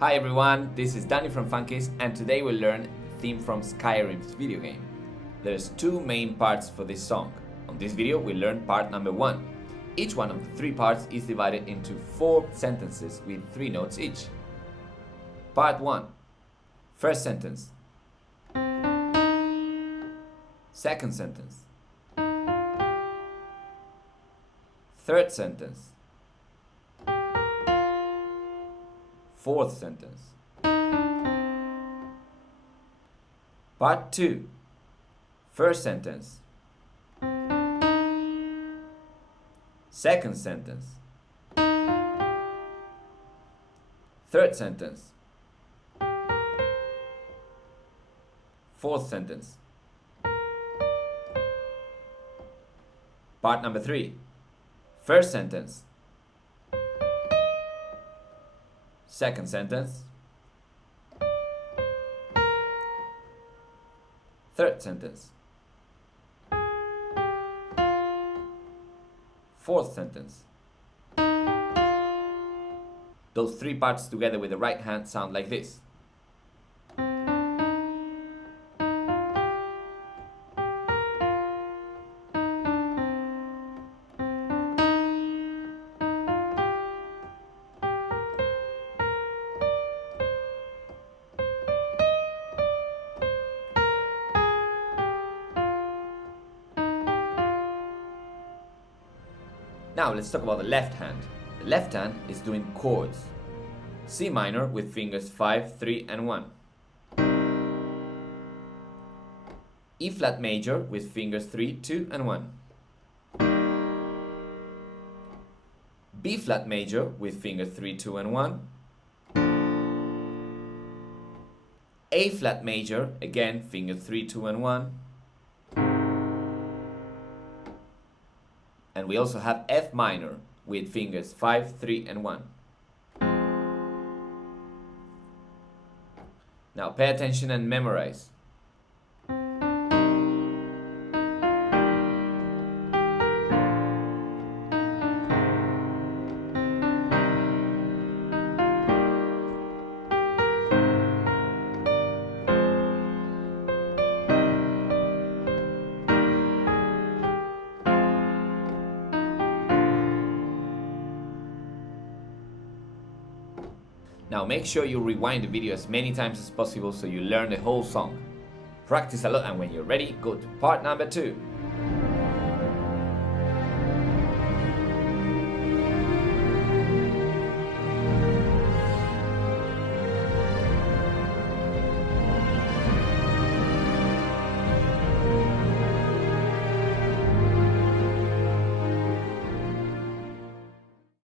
Hi everyone, this is Dani from Fun-Keys, and today we'll learn a theme from Skyrim's video game. There's two main parts for this song. On this video we'll learn part number 1. Each one of the 3 parts is divided into 4 sentences with 3 notes each. Part 1. First sentence. Second sentence. Third sentence. Fourth sentence. Part 2. First sentence. Second sentence. Third sentence. Fourth sentence. Part number 3. First sentence. Second sentence. Third sentence. Fourth sentence. Those 3 parts together with the right hand sound like this. Now let's talk about the left hand. The left hand is doing chords. C minor with fingers 5, 3 and 1. E flat major with fingers 3, 2 and 1. B flat major with fingers 3, 2 and 1. A flat major, again fingers 3, 2 and 1. And we also have F minor with fingers 5, 3 and 1. Now pay attention and memorize. Now make sure you rewind the video as many times as possible so you learn the whole song. Practice a lot, and when you're ready, go to part number 2.